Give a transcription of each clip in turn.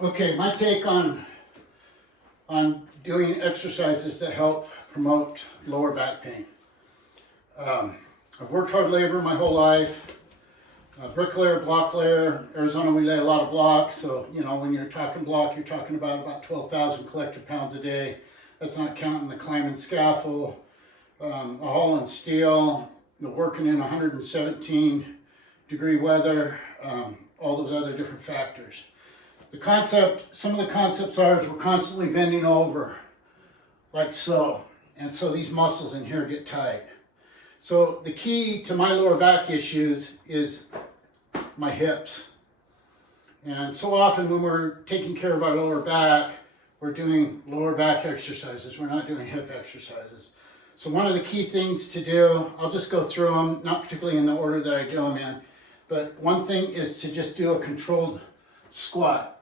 Okay, my take on doing exercises that help promote lower back pain. I've worked hard labor my whole life. Bricklayer, block layer. Arizona, we lay a lot of blocks, so you know when you're talking block, you're talking about 12,000 collector pounds a day. That's not counting the climbing scaffold, a hauling steel, the working in 117-degree weather, all those other different factors. Some of the concepts are is we're constantly bending over, like so, and so these muscles in here get tight. So the key to my lower back issues is my hips. And so often when we're taking care of our lower back, we're doing lower back exercises. We're not doing hip exercises. So one of the key things to do, I'll just go through them, not particularly in the order that I do them in, but one thing is to just do a controlled squat.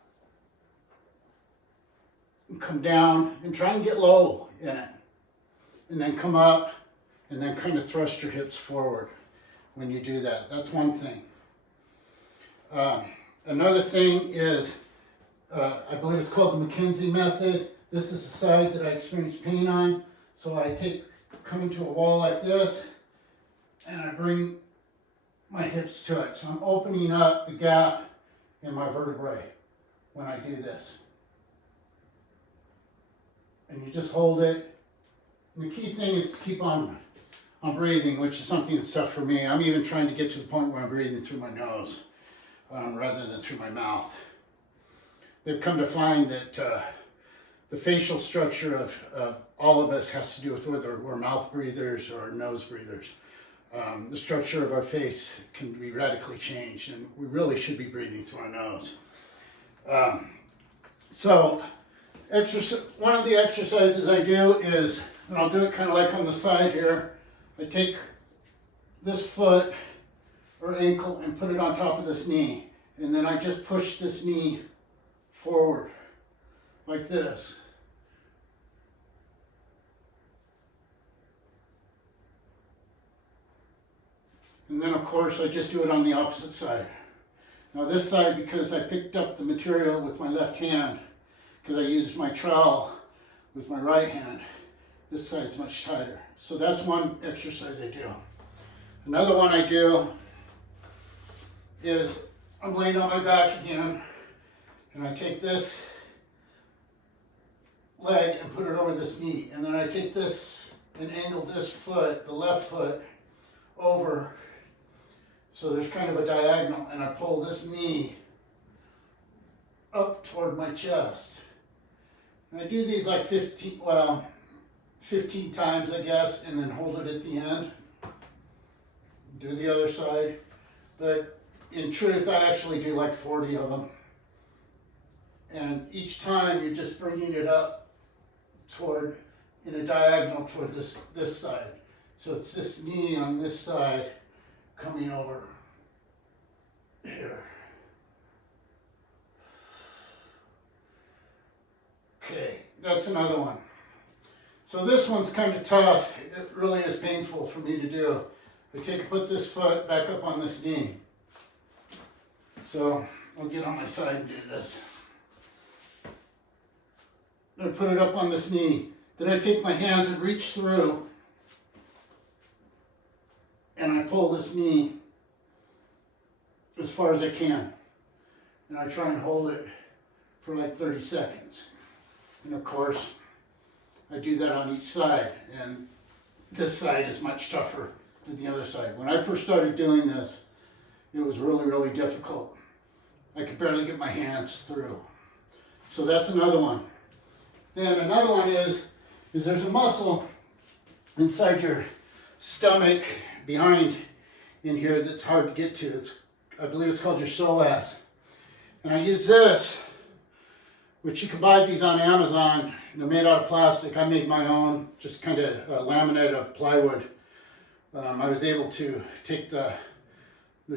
And come down and try and get low in it. And then come up and then kind of thrust your hips forward when you do that. That's one thing. Another thing is, I believe it's called the McKenzie method. This is the side that I experience pain on. So I come into a wall like this, and I bring my hips to it. So I'm opening up the gap in my vertebrae when I do this. And you just hold it. And the key thing is to keep on breathing, which is something that's tough for me. I'm even trying to get to the point where I'm breathing through my nose rather than through my mouth. They've come to find that the facial structure of all of us has to do with whether we're mouth breathers or nose breathers. The structure of our face can be radically changed, and we really should be breathing through our nose. One of the exercises I do is, and I'll do it kind of like on the side here, I take this foot or ankle and put it on top of this knee, and then I just push this knee forward like this. And then of course I just do it on the opposite side. Now this side, because I picked up the material with my left hand, because I used my trowel with my right hand, this side's much tighter. So that's one exercise I do. Another one I do is I'm laying on my back again, and I take this leg and put it over this knee, and then I take this and angle this foot, the left foot, over, so there's kind of a diagonal, and I pull this knee up toward my chest. And I do these like 15 times, I guess, and then hold it at the end. Do the other side. But in truth, I actually do like 40 of them. And each time you're just bringing it up in a diagonal toward this side. So it's this knee on this side coming over here. Okay, that's another one. So this one's kind of tough. It really is painful for me to do. Put this foot back up on this knee. So I'll get on my side and do this. I put it up on this knee. Then I take my hands and reach through, and I pull this knee as far as I can. And I try and hold it for like 30 seconds. And of course, I do that on each side, and this side is much tougher than the other side. When I first started doing this, it was really, really difficult. I could barely get my hands through. So that's another one. Then another one is there's a muscle inside your stomach behind in here that's hard to get to. I believe it's called your psoas. And I use this, which you can buy these on Amazon. They're made out of plastic. I made my own, just kind of laminate of plywood. I was able to take the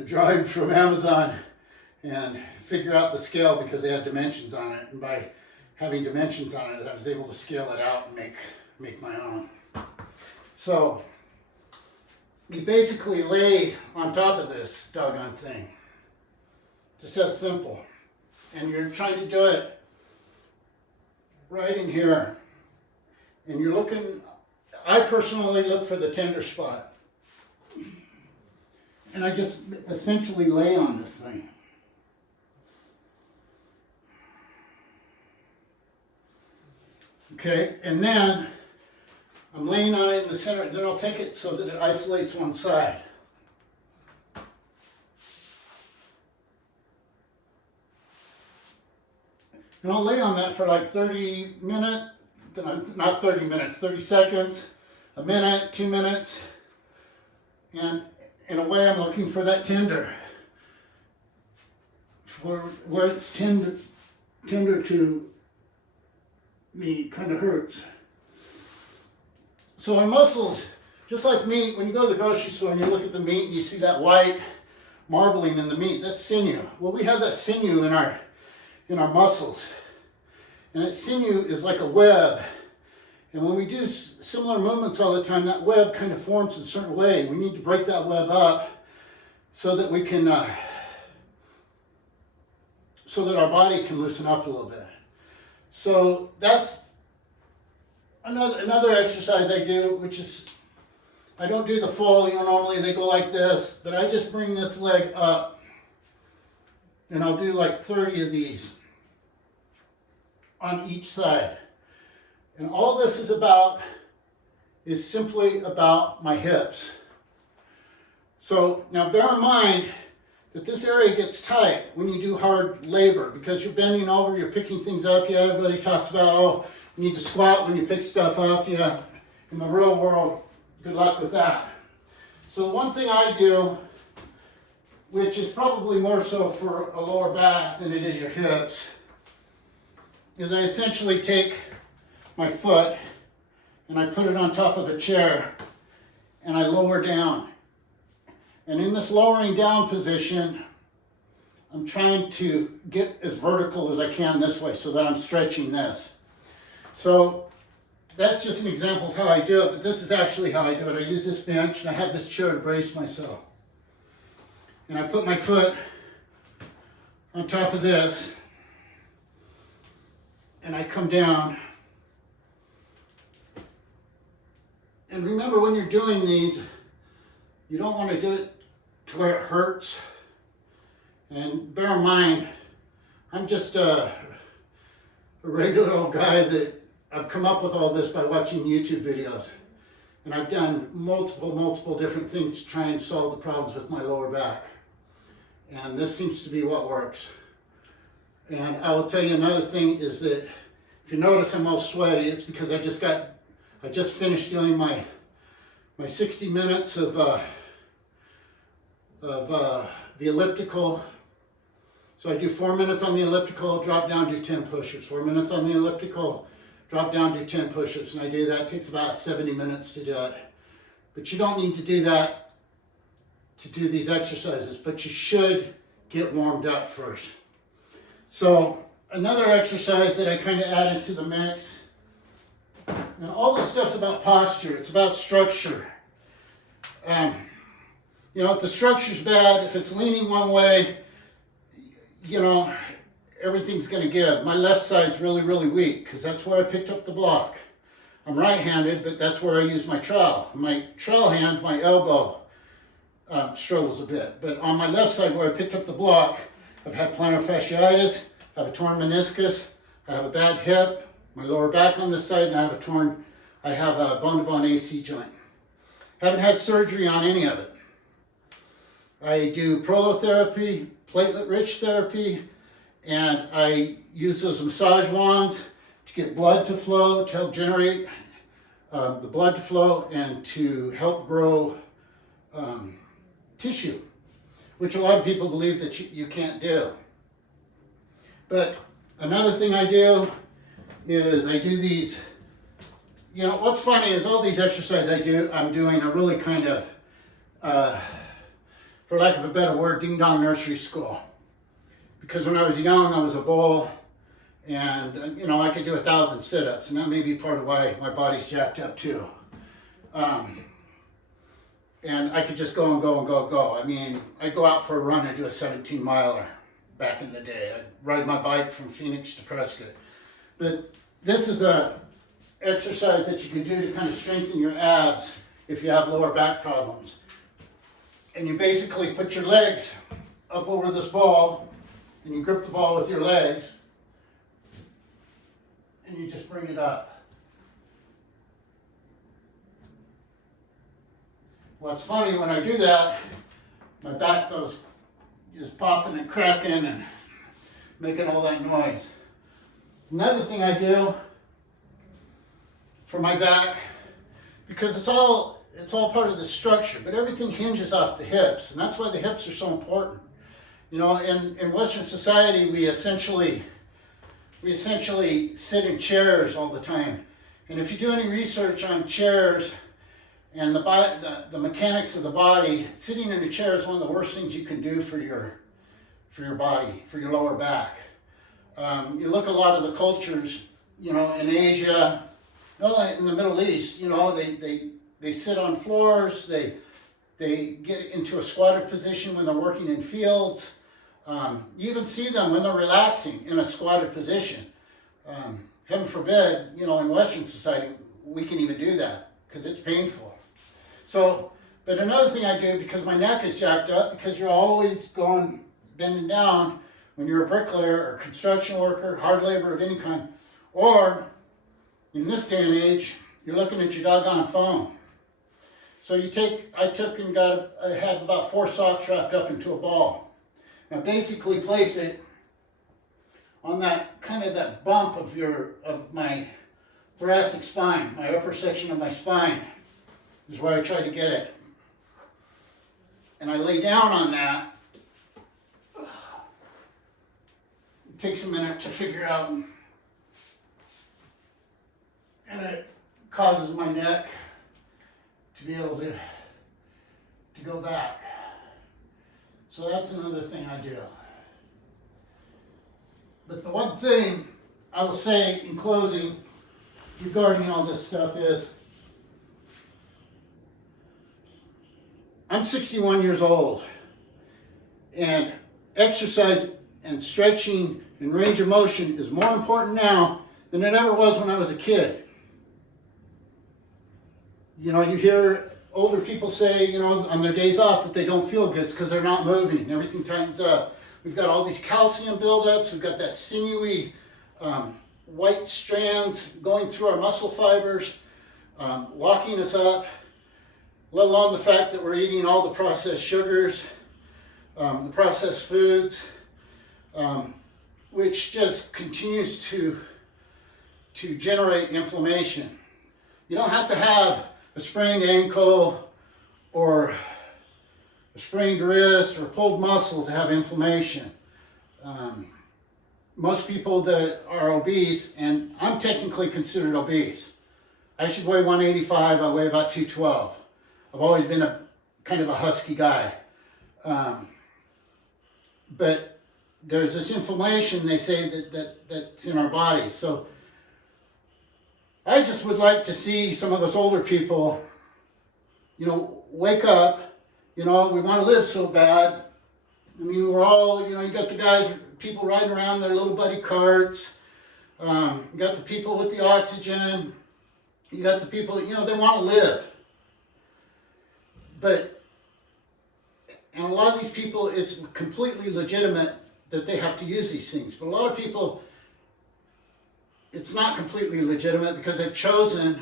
drawing from Amazon and figure out the scale because they had dimensions on it. And by having dimensions on it, I was able to scale it out and make my own. So you basically lay on top of this doggone thing. Just that simple. and you're trying to do it right in here, and you're looking, I personally look for the tender spot, and I just essentially lay on this thing. Okay, and then I'm laying on it in the center, then I'll take it so that it isolates one side. And I'll lay on that for like 30 minutes, not 30 minutes, 30 seconds, a minute, 2 minutes. And in a way, I'm looking for that tender. For where it's tender to me, kind of hurts. So our muscles, just like meat, when you go to the grocery store and you look at the meat and you see that white marbling in the meat, that's sinew. Well, we have that sinew in our muscles. And that sinew is like a web. And when we do similar movements all the time, that web kind of forms in a certain way. We need to break that web up so that we can, so that our body can loosen up a little bit. So that's another exercise I do, which is, I don't do the full, normally they go like this, but I just bring this leg up and I'll do like 30 of these on each side. And all this is simply about my hips. So now bear in mind that this area gets tight when you do hard labor because you're bending over, you're picking things up. Yeah, everybody talks about, oh, you need to squat when you pick stuff up. Yeah, in the real world, good luck with that. So the one thing I do, which is probably more so for a lower back than it is your hips, is I essentially take my foot and I put it on top of a chair and I lower down. And in this lowering down position, I'm trying to get as vertical as I can this way so that I'm stretching this. So that's just an example of how I do it, but this is actually how I do it. I use this bench and I have this chair to brace myself. And I put my foot on top of this and I come down. And remember, when you're doing these, you don't want to do it to where it hurts. And bear in mind, I'm just a regular old guy that I've come up with all this by watching YouTube videos. And I've done multiple different things to try and solve the problems with my lower back. And this seems to be what works. And I will tell you another thing is that if you notice I'm all sweaty, it's because I just finished doing my 60 minutes of the elliptical. So I do 4 minutes on the elliptical, drop down, do 10 push-ups. 4 minutes on the elliptical, drop down, do 10 push-ups. And I do that. It takes about 70 minutes to do it. But you don't need to do that to do these exercises, but you should get warmed up first. So another exercise that I kind of added to the mix. Now all this stuff's about posture. It's about structure. If the structure's bad, if it's leaning one way, everything's going to give. My left side's really weak because that's where I picked up the block. I'm right-handed, but that's where I use my trowel. My trowel hand, my elbow struggles a bit. But on my left side where I picked up the block, I've had plantar fasciitis, I have a torn meniscus, I have a bad hip, my lower back on this side, and I have a bone-to-bone AC joint. Haven't had surgery on any of it. I do prolotherapy, platelet-rich therapy, and I use those massage wands to get blood to flow, to help generate the blood to flow, and to help grow tissue, which a lot of people believe that you can't do. But another thing I do is I do these, what's funny is all these exercises I'm doing are really kind of, for lack of a better word, ding-dong nursery school. Because when I was young, I was a bull, and, I could do 1,000 sit-ups, and that may be part of why my body's jacked up too. And I could just go and go and go. I mean, I go out for a run and do a 17-miler. back in the day. I'd ride my bike from Phoenix to Prescott. But this is a exercise that you can do to kind of strengthen your abs if you have lower back problems. And you basically put your legs up over this ball, and you grip the ball with your legs, and you just bring it up. What's funny, when I do that, my back goes just popping and cracking and making all that noise. Another thing I do for my back, because it's all part of the structure, but everything hinges off the hips, and that's why the hips are so important. You know, in Western society, we essentially sit in chairs all the time. And if you do any research on chairs and the mechanics of the body, sitting in a chair is one of the worst things you can do for your body, for your lower back. You look at a lot of the cultures, you know, in Asia, in the Middle East, you know, they sit on floors, they get into a squatted position when they're working in fields. You even see them when they're relaxing in a squatted position. Heaven forbid, you know, in Western society, we can even do that because it's painful. So, but another thing I do, because my neck is jacked up, because you're always bending down when you're a bricklayer or construction worker, hard labor of any kind, or in this day and age, you're looking at your doggone phone. So I have about 4 socks wrapped up into a ball. Now basically place it on that bump of my thoracic spine, my upper section of my spine is where I try to get it. And I lay down on that. It takes a minute to figure out, and it causes my neck to be able to go back. So that's another thing I do. But the one thing I will say in closing regarding all this stuff is, I'm 61 years old, and exercise and stretching and range of motion is more important now than it ever was when I was a kid. You know, you hear older people say, you know, on their days off that they don't feel good. It's because they're not moving. Everything tightens up. We've got all these calcium buildups. We've got that sinewy white strands going through our muscle fibers, locking us up, let alone the fact that we're eating all the processed sugars, the processed foods, which just continues to generate inflammation. You don't have to have a sprained ankle or a sprained wrist or pulled muscle to have inflammation. Most people that are obese, and I'm technically considered obese. I should weigh 185, I weigh about 212. I've always been a kind of a husky guy. But there's this inflammation, they say, that's in our bodies. So I just would like to see some of us older people, you know, wake up. You know, we want to live so bad. I mean, we're all, you know, you got the guys, people riding around their little buddy carts. You got the people with the oxygen. You got the people, you know, they want to live. But, and a lot of these people, it's completely legitimate that they have to use these things. But a lot of people, it's not completely legitimate because they've chosen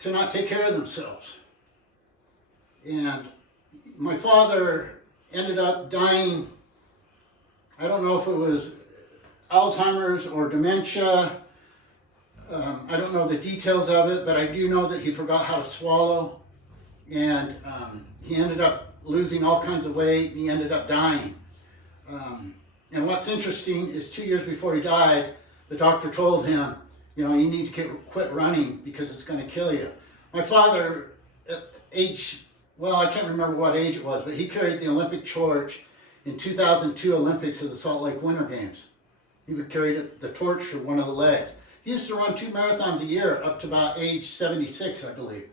to not take care of themselves. And my father ended up dying, I don't know if it was Alzheimer's or dementia. I don't know the details of it, but I do know that he forgot how to swallow. And he ended up losing all kinds of weight, and he ended up dying. And what's interesting is 2 years before he died, the doctor told him, you know, you need to quit running because it's going to kill you. My father, at age, well, I can't remember what age it was, but he carried the Olympic torch in 2002 Olympics of the Salt Lake Winter Games. He would carry the torch for one of the legs. He used to run 2 marathons a year up to about age 76, I believe.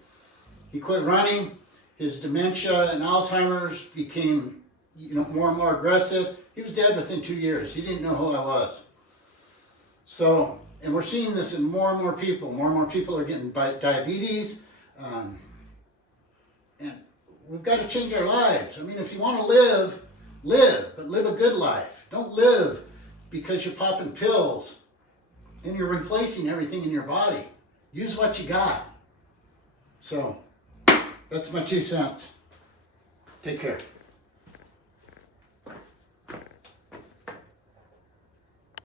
He quit running, his dementia and Alzheimer's became, more and more aggressive. He was dead within 2 years. He didn't know who I was. So, and we're seeing this in more and more people. More and more people are getting diabetes. And we've got to change our lives. I mean, if you want to live, but live a good life. Don't live because you're popping pills and you're replacing everything in your body. Use what you got. So, that's my 2 cents. Take care.